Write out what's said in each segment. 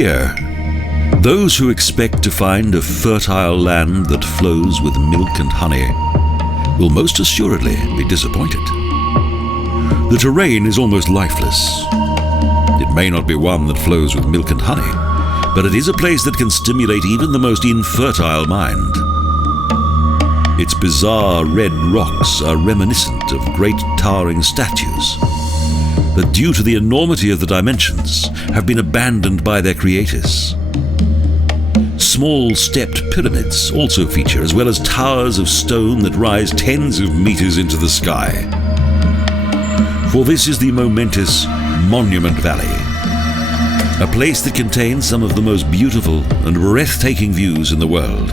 Here, those who expect to find a fertile land that flows with milk and honey will most assuredly be disappointed. The terrain is almost lifeless. It may not be one that flows with milk and honey, but it is a place that can stimulate even the most infertile mind. Its bizarre red rocks are reminiscent of great towering statues that, due to the enormity of the dimensions, have been abandoned by their creators. Small stepped pyramids also feature, as well as towers of stone that rise tens of meters into the sky. For this is the momentous Monument Valley, a place that contains some of the most beautiful and breathtaking views in the world.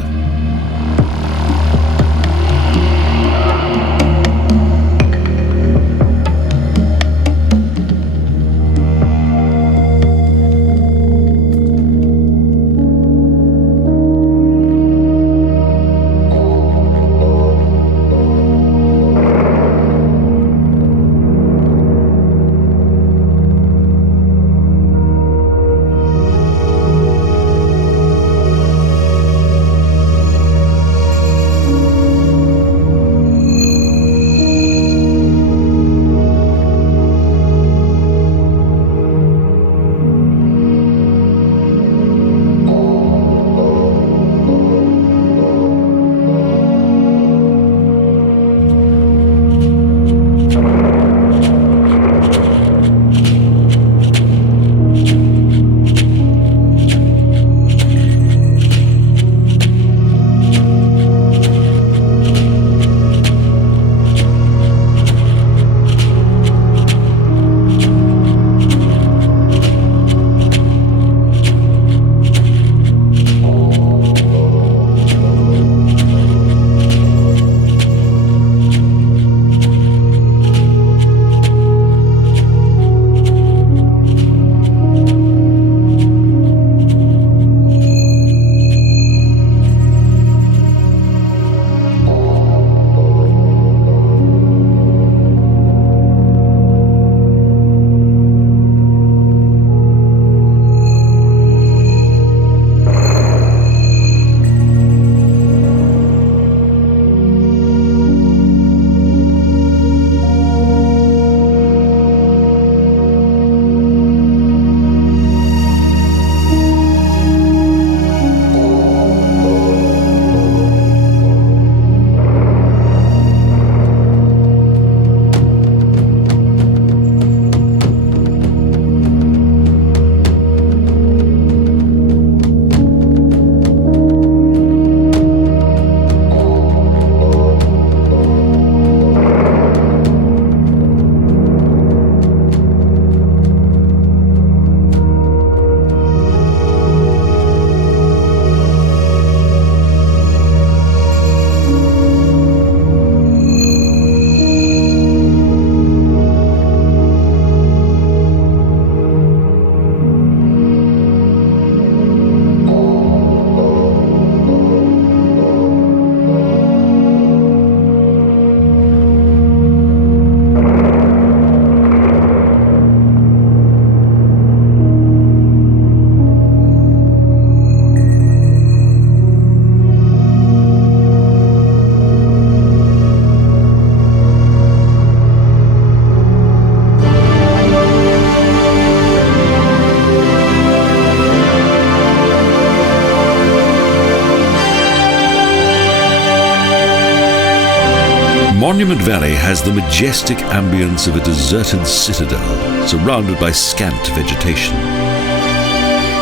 Monument Valley has the majestic ambience of a deserted citadel, surrounded by scant vegetation.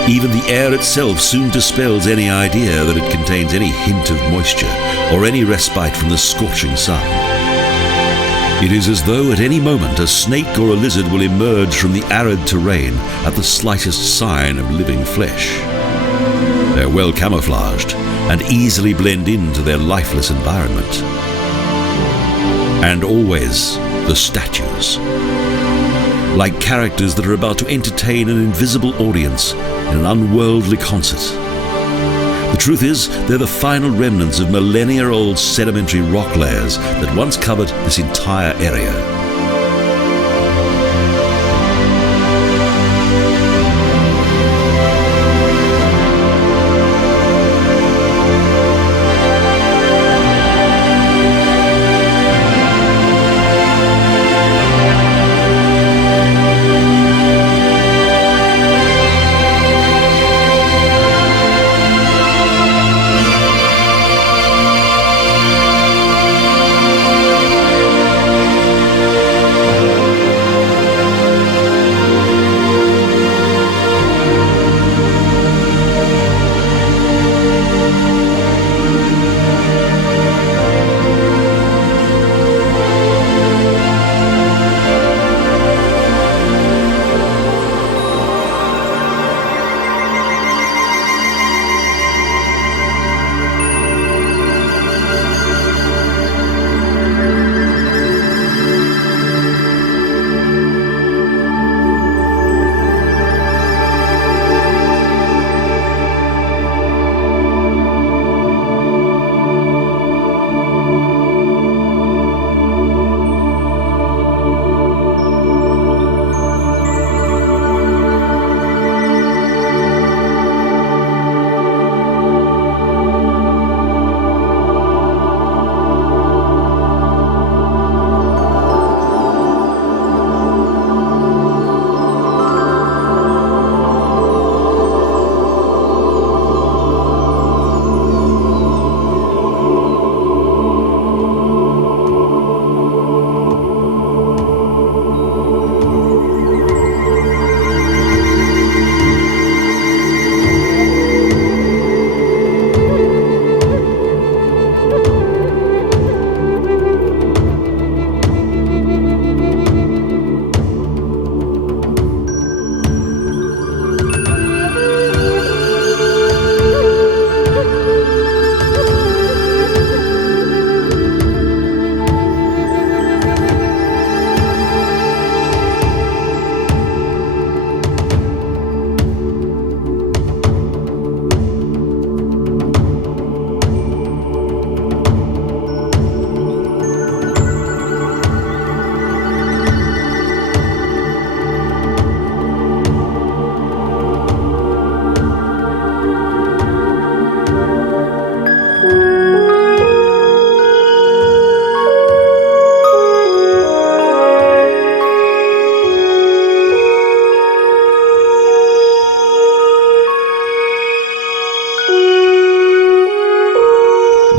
Even the air itself soon dispels any idea that it contains any hint of moisture or any respite from the scorching sun. It is as though at any moment a snake or a lizard will emerge from the arid terrain at the slightest sign of living flesh. They're well camouflaged and easily blend into their lifeless environment. And always the statues, like characters that are about to entertain an invisible audience in an unworldly concert. The truth is, they're the final remnants of millennia-old sedimentary rock layers that once covered this entire area.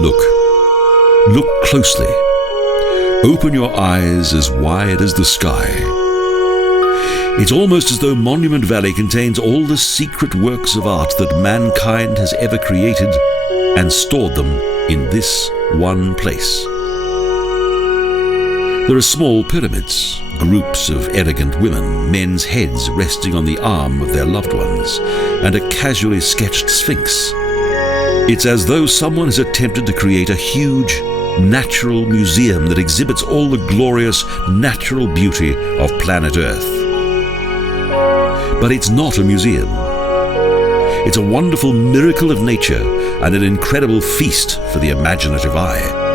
look. Look closely. Open your eyes as wide as the sky. It's almost as though Monument Valley contains all the secret works of art that mankind has ever created and stored them in this one place. There are small pyramids, groups of elegant women, men's heads resting on the arm of their loved ones, and a casually sketched sphinx. It's as though someone has attempted to create a huge, natural museum that exhibits all the glorious natural beauty of planet Earth. But it's not a museum. It's a wonderful miracle of nature and an incredible feast for the imaginative eye.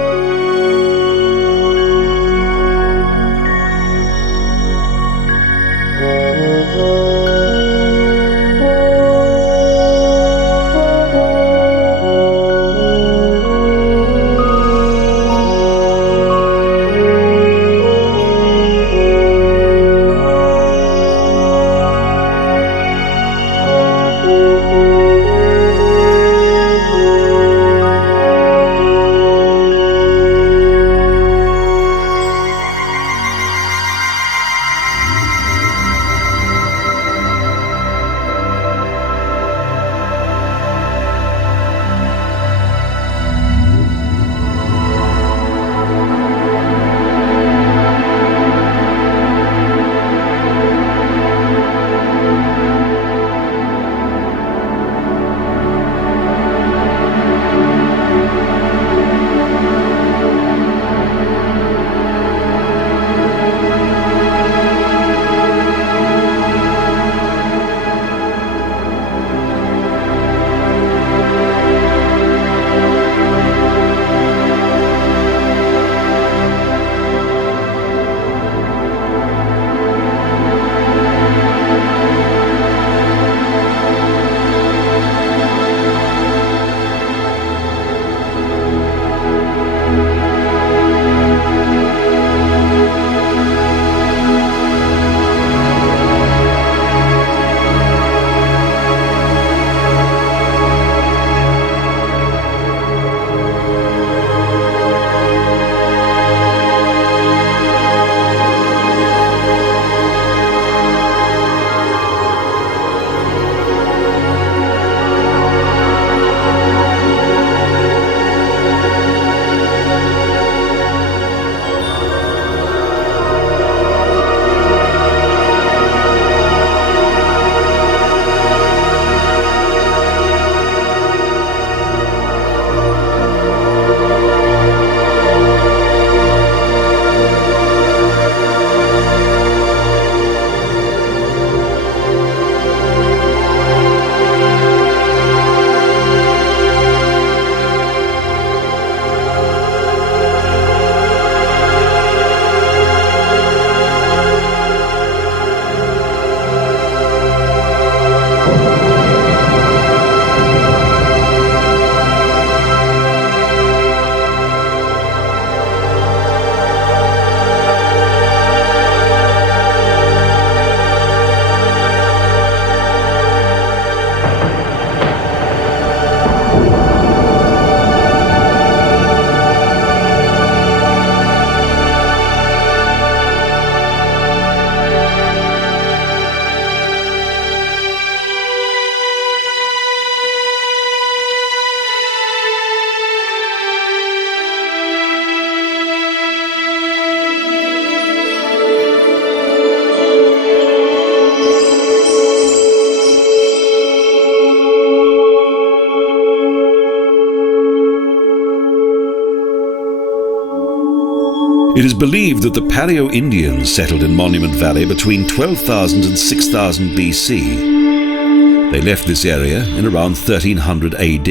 It is believed that the Paleo-Indians settled in Monument Valley between 12,000 and 6,000 BC. They left this area in around 1300 AD.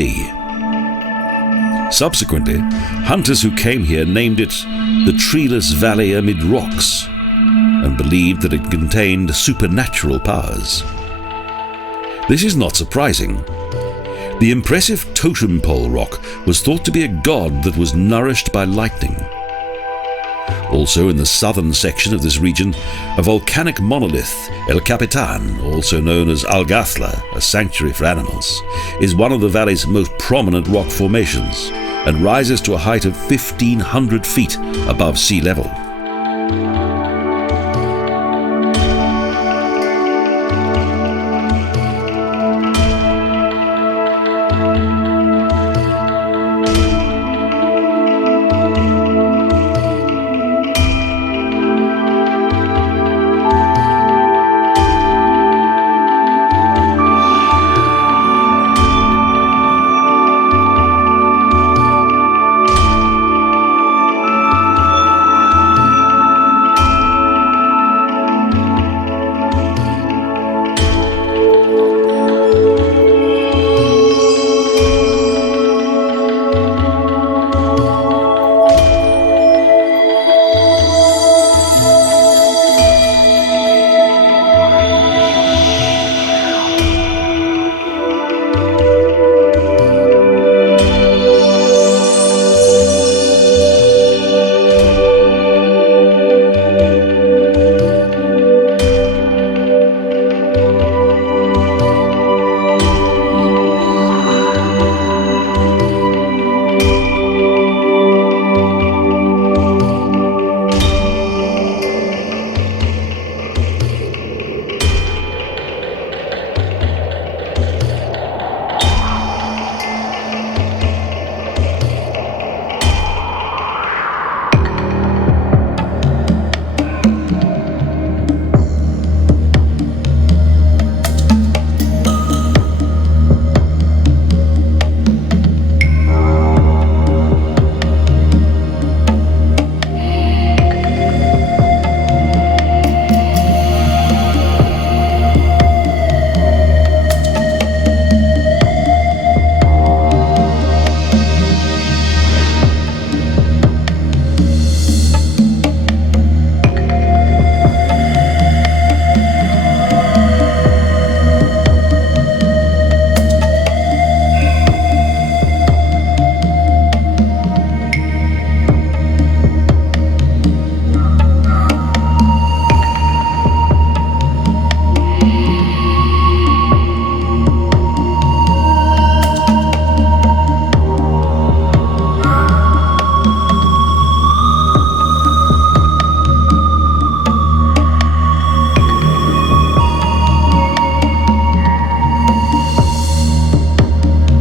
Subsequently, hunters who came here named it the Treeless Valley Amid Rocks and believed that it contained supernatural powers. This is not surprising. The impressive totem pole rock was thought to be a god that was nourished by lightning. Also in the southern section of this region, a volcanic monolith, El Capitan, also known as Algazla, a sanctuary for animals, is one of the valley's most prominent rock formations, and rises to a height of 1,500 feet above sea level.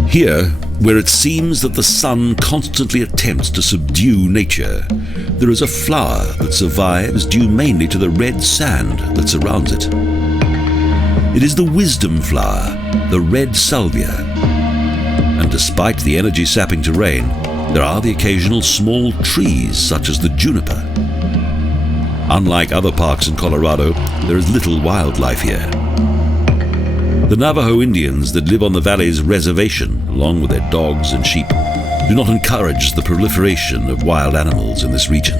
Here, where it seems that the sun constantly attempts to subdue nature, there is a flower that survives due mainly to the red sand that surrounds it. It is the wisdom flower, the red salvia. And despite the energy-sapping terrain, there are the occasional small trees such as the juniper. Unlike other parks in Colorado, there is little wildlife here. The Navajo Indians that live on the valley's reservation, along with their dogs and sheep, do not encourage the proliferation of wild animals in this region.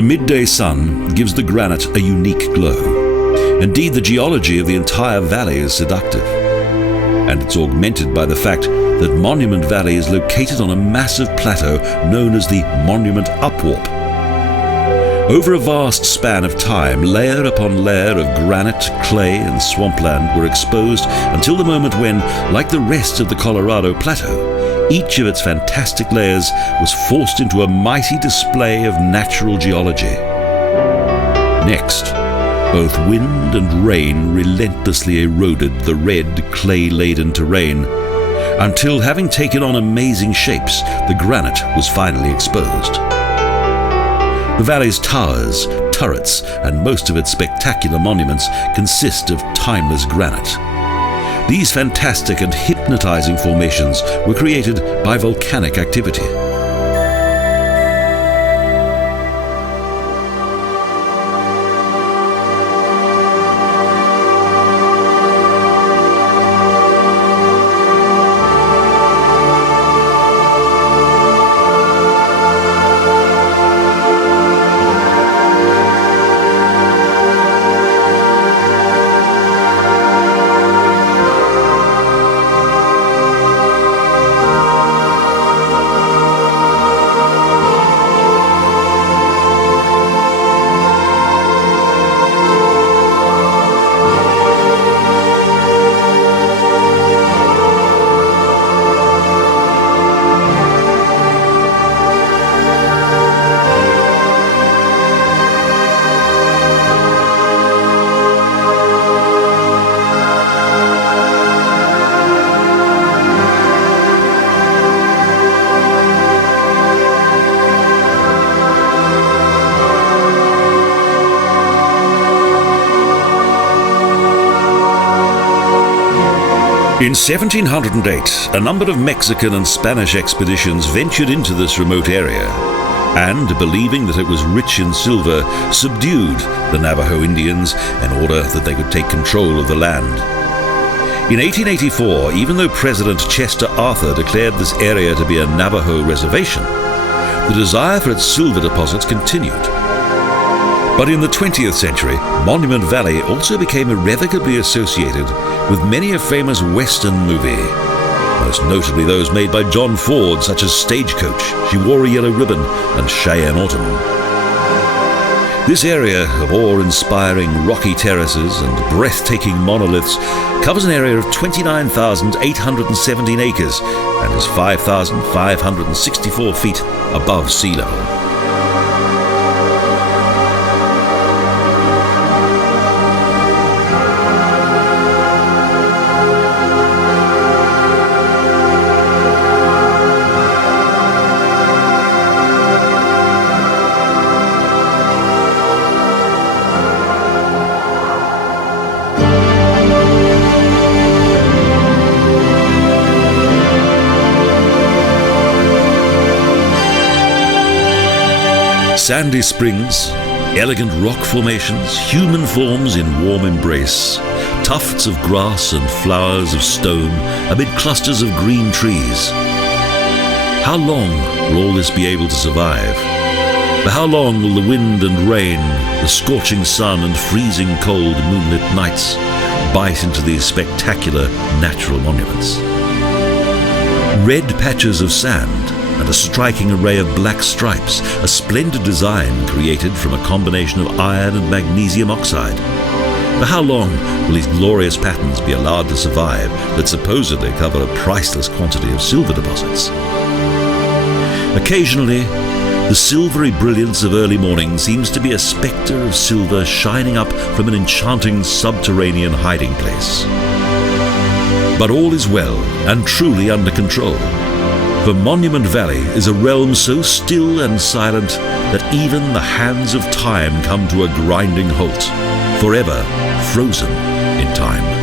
The midday sun gives the granite a unique glow. Indeed, the geology of the entire valley is seductive. And it's augmented by the fact that Monument Valley is located on a massive plateau known as the Monument Upwarp. Over a vast span of time, layer upon layer of granite, clay, and swampland were exposed until the moment when, like the rest of the Colorado Plateau, each of its fantastic layers was forced into a mighty display of natural geology. Next, both wind and rain relentlessly eroded the red, clay-laden terrain, until, having taken on amazing shapes, the granite was finally exposed. The valley's towers, turrets, and most of its spectacular monuments consist of timeless granite. These fantastic and hypnotizing formations were created by volcanic activity. In 1708, a number of Mexican and Spanish expeditions ventured into this remote area and, believing that it was rich in silver, subdued the Navajo Indians in order that they could take control of the land. In 1884, even though President Chester Arthur declared this area to be a Navajo reservation, the desire for its silver deposits continued. But in the 20th century, Monument Valley also became irrevocably associated with many a famous Western movie, most notably those made by John Ford, such as Stagecoach, She Wore a Yellow Ribbon, and Cheyenne Autumn. This area of awe-inspiring rocky terraces and breathtaking monoliths covers an area of 29,817 acres and is 5,564 feet above sea level. Sandy springs, elegant rock formations, human forms in warm embrace, tufts of grass and flowers of stone amid clusters of green trees. How long will all this be able to survive? For how long will the wind and rain, the scorching sun and freezing cold moonlit nights bite into these spectacular natural monuments? Red patches of sand and a striking array of black stripes, a splendid design created from a combination of iron and magnesium oxide. For how long will these glorious patterns be allowed to survive that supposedly cover a priceless quantity of silver deposits? Occasionally, the silvery brilliance of early morning seems to be a spectre of silver shining up from an enchanting subterranean hiding place. But all is well and truly under control. For Monument Valley is a realm so still and silent that even the hands of time come to a grinding halt, forever frozen in time.